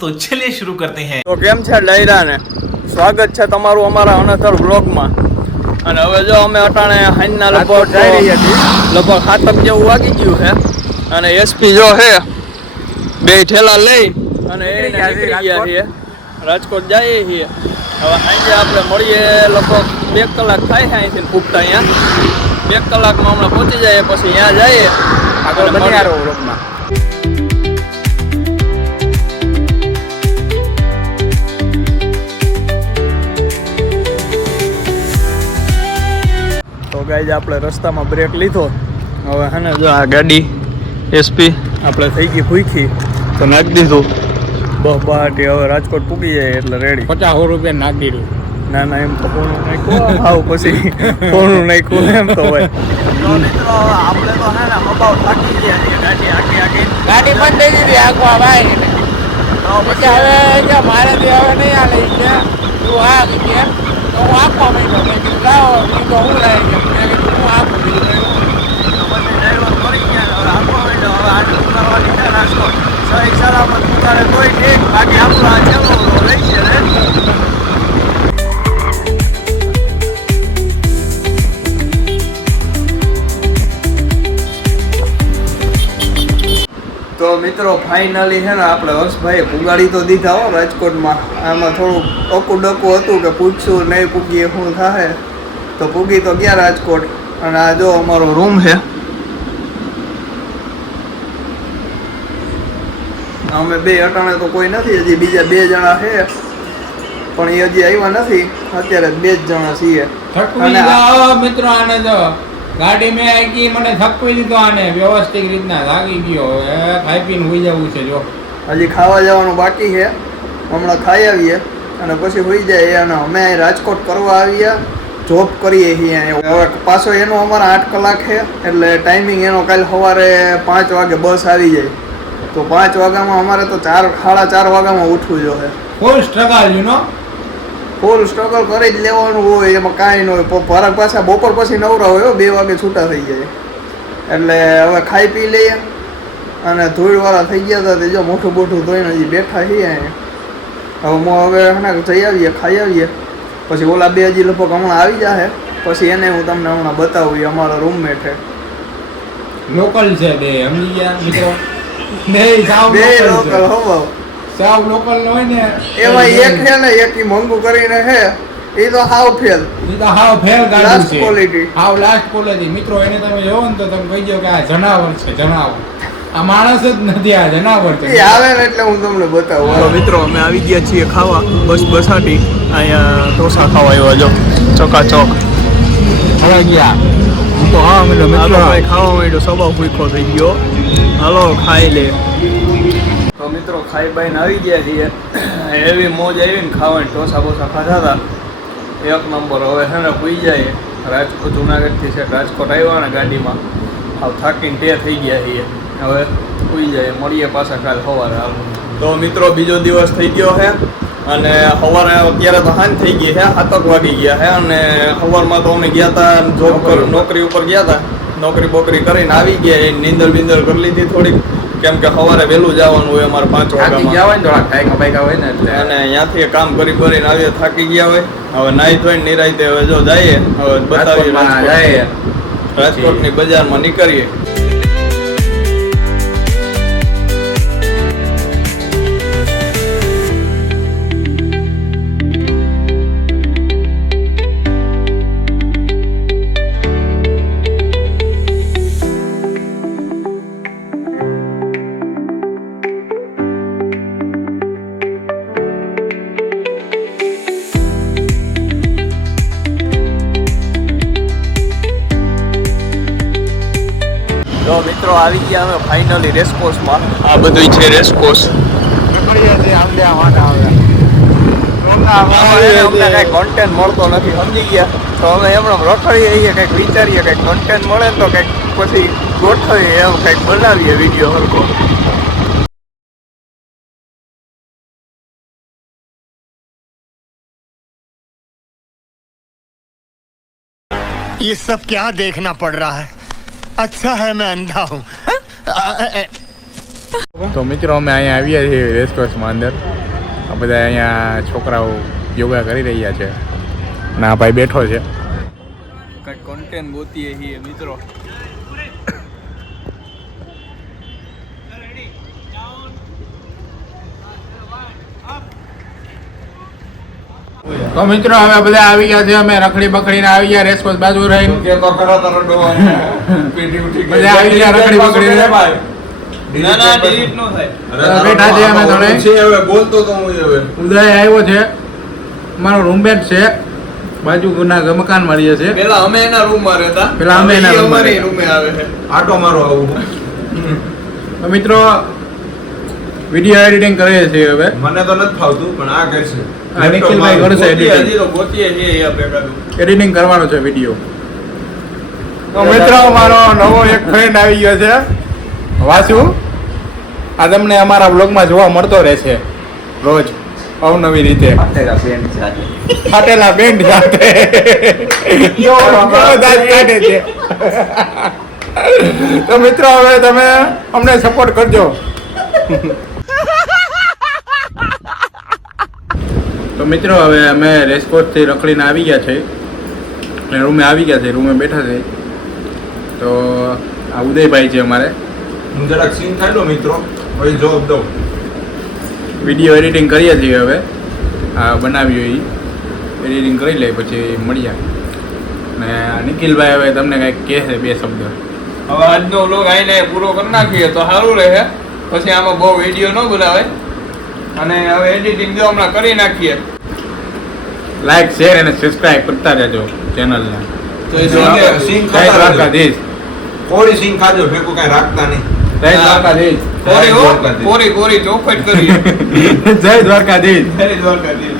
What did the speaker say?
तो चलिए शुरू करते हैं। તો કેમ છે ડાયરા ને સ્વાગત છે તમારું અમારા અનધર વ્લોગમાં। અને હવે જો અમે અટાણે હાઈના લગભગ 7 જેવું વાગી ગયું છે અને એસપી જો છે બે ઠેલા લઈ અને નીકળી ગયા છીએ રાજકોટ જઈએ છીએ। હવે સાંજે આપણે મળીએ લગભગ 2 કલાક થાય છે અહીંથી પૂગતા અહીંયા 2 કલાકમાં હમણાં પહોંચી જઈએ પછી ત્યાં જઈએ આગળ બની આરો વ્લોગમાં। તો ગાઈઝ આપણે રસ્તામાં બ્રેક લીધો હવે હે ને જો આ ગાડી એસપી આપણે થઈ ગઈ ભૂખી તો નાખી દીધું બહાટી હવે રાજકોટ પૂગી જાય એટલે રેડી। 50 રૂપિયા નાખી દીધું। ના ના એમ તો ફોનું નાખ્યું આવ પછી ફોનું નાખ્યું એમ તો ભાઈ તો મિત્રો આપણે તો હે ને મબાવ થાકી ગયા છીએ ગાડી આખી બંધ થઈ દીધી આખવા ભાઈ તો પછી હવે કે મારે હવે નહીં હાલે છે તું આ કે તો હું આપવા માંડ્યો કે લાવો ઈ તો હું લઈ ગયો કે હું આપું દીધું ડ્રાઈવર કરી ગયા હવે આપવા માંડ્યો હવે આને ઉતારવાની છે રાજકોટ સહી સલામત ઉતારે તોય ઠીક બાકી આપણો આ ચલો લઈ છે ને। તો મિત્રો ફાઇનલી છે ને આપણે હર્ષભાઈએ પુગાડી તો દીધા હો રાજકોટમાં। આમાં થોડું ટોકું ડકું હતું કે પૂછશું નહીં પૂગીએ શું થાય તો પૂગી તો ગયા રાજકોટ। અને આ જો અમારો રૂમ છે અમે બે અટાણે તો કોઈ નથી હજી બીજા 2 જણા છે પણ એ હજી આવ્યા નથી અત્યારે 2 જ જણા છીએ। થકવી દીધો મિત્રો આને તો ગાડી મેં આકી મને થકવી દીધો આને વ્યવસ્થિત રીતના લાગી ગયો હવે ખાઈ પીને હોઈ જવું છે જો હજી ખાવા જવાનું બાકી છે હમણાં ખાઈ આવીએ અને પછી હોઈ જાય અને અમે અહીં રાજકોટ કરવા આવીએ જોબ કરીએ છીએ હવે પાછો એનો અમારા 8 કલાક છે એટલે ટાઈમિંગ એનો કાલે સવારે 5 વાગે બસ આવી જાય તો 5 વાગ્યામાં અમારે તો 4:30 વાગ્યામાં ઉઠવું જોઈએ। Full struggle you know full struggle કરી જ લેવાનું હોય એમાં કાંઈ ન હોય ફરક પાછા બપોર પછી નવરા હોય 2 વાગે છૂટા થઈ જાય એટલે હવે ખાઈ પી લઈએ અને ધૂળવાળા થઈ ગયા હતા તે જો મોટું બોઠું ધોઈને હજી બેઠા છીએ હવે હવે જઈ આવીએ ખાઈ આવીએ પછી ઓલા 2 હજી લગભગ હમણાં આવી જશે પછી એને હું તમને હમણાં બતાવું અમારા રૂમમેટ છે લોકલ છે બે સમજી ગયા મિત્રો નહીં સાવ બે લોકલ હો સાવ લોકલ હોય ને એમાં એક છે ને એક ઈ મોંઘું કરીને છે એ તો હાવ ફેલ ઈ તો હાવ ફેલ ગાડી લાસ્ટ છે ક્વોલિટી હાવ લાસ્ટ ક્વોલિટી મિત્રો એને તમે જોવો ને તો તમે કહી દો કે આ જનાવર છે જનાવર આ માણસ જ નથી આ જનાવર છે એ આવે ને એટલે હું તમને બતાવું। તો મિત્રો અમે આવી ગયા છીએ ખાવા બસાટી અહીંયા ઢોસા ખાવા આવ્યા જો ચકાચોક હવે ગયા તો હા અમે હાલો ભાઈ ખાવા માંડ્યો સબા ભૂખો થઈ ગયો હાલો ખાઈ લે। તો મિત્રો ખાઈ બાઈને આવી ગયા છીએ એવી મોજ આવી ને ખાવાની ઢોસા બોસા ખાધા હતા 1 નંબર। હવે છે ને પૂઈ જાય રાજકોટ જુનાગઢથી છે રાજકોટ આવ્યા ને ગાડીમાં હવે થાકીને તે થઈ ગયા છીએ હવે પૂઈ જાય મળીએ પાછા કાલ સવારે। તો મિત્રો બીજો દિવસ થઈ ગયો છે અને સવારે અત્યારે તો સાંજ થઈ ગઈ છે 7 વાગી ગયા છે અને સવારમાં તો અમે ગયા હતા જોબ પર નોકરી ઉપર ગયા હતા નોકરી બોકરી કરીને આવી ગયા નીંદર બીંદર કરી લીધી થોડીક કેમ કે સવારે વહેલું જવાનું હોય અમારે 5 વાગ્યામાં અને ત્યાંથી કામ કરી કરીને આવીએ થાકી ગયા હોય હવે નાહી ધોઈને નિરાંતે હવે જો જઈએ હવે બતાવીએ રાજકોટની બજારમાં નીકળીએ। તો મિત્રો આવી ગયા અમે ફાઇનલી રેસકોર્સમાં આ બધું છે રેસકોર્સ કઈ કોન્ટેન્ટ મળતો નથી સમજી ગયા તો અમે એમણે રખડીએ છીએ કંઈક વિચારીએ કંઈક કોન્ટેન્ટ મળે તો કંઈક પછી ગોઠવીએ એમ કંઈક બનાવીએ વિડીયો હરખો। ये सब क्या देखना पड़ रहा है। अच्छा है मैं अंधा हूँ। તો મિત્રો અમે અહીંયા આવીએ છીએ રેસકોર્સમાં અંદર. આ બધા અહીંયા છોકરાઓ યોગા કરી રહ્યા છે અને આ ભાઈ બેઠો છે. કંઈક કોન્ટેન્ટ ગોતીએ છીએ મિત્રો. તો મિત્રો હવે બધા આવી ગયા છે. અમે રખડી બખડીને આવી ગયા રેસકોર્સ બાજુ રહીને. બધા આવી ગયા રખડી બખડીને. ના ના ડિલીટ નો થાય. બેઠા છે અમે ત્રણે. હવે બોલતો તો હું હવે ઉદય આવ્યો છે, મારો રૂમમેટ છે, બાજુના મકાનમાં રહીએ છે. પેલા અમે એના રૂમમાં રહેતા. પેલા અમે એના રૂમમાં અમારી રૂમે આવે છે. આટો મારો આવું તો મિત્રો વિડીયો એડિટિંગ કરીએ છીએ હવે. મને તો નથી ફાવતું પણ આ કરશે. આ નિખિલભાઈ કરશે એડિટિંગ. હજી તો ગોતીએ છીએ અહીંયા ભેગાનું. એડિટિંગ કરવાનો છે વિડીયો. તો મિત્રો મારો નવો એક ફ્રેન્ડ આવી ગયો છે, વાસુ. આ તમને અમારા બ્લોગમાં જોવા મળતો રહેશે રોજ અવનવી રીતે. ફાટેલા બેન્ડ સાથે જો કેવો દાંત કાઢે છે. તો મિત્રો હવે તમે અમને સપોર્ટ કરજો. તો મિત્રો હવે અમે રેસકોર્સથી રખડીને આવી ગયા છે અને રૂમે આવી ગયા છે, રૂમે બેઠા છે. તો આ ઉદયભાઈ છે અમારે. હું જરાક સીન થાય દો મિત્રો, પછી જવાબ દઉં. વિડીયો એડિટિંગ કરીએ છીએ હવે. આ બનાવ્યું એ એડિટિંગ કરી લે પછી મળીએ. અને નિખિલભાઈ હવે તમને કંઈક કહેશે બે શબ્દ. હવે આજનો વ્લોગ આઈને પૂરો કરી નાખીએ તો સારું રહે. પછી આમાં બહુ વિડીયો ન બનાવે અને હવે એડિટિંગ જો હમણાં કરી નાખીએ. લાઈક શેર અને સબસ્ક્રાઇબ કરતા રહેજો ચેનલને. તો એ જય સીન જય દ્વારકાધીશ. કોળી સીન ખાજો, ભેગું કઈ રાખતા નહીં. જય દ્વારકાધીશ. કોરી કોરી ચોખવટ કરી. જય દ્વારકાધીશ. જય દ્વારકાધીશ.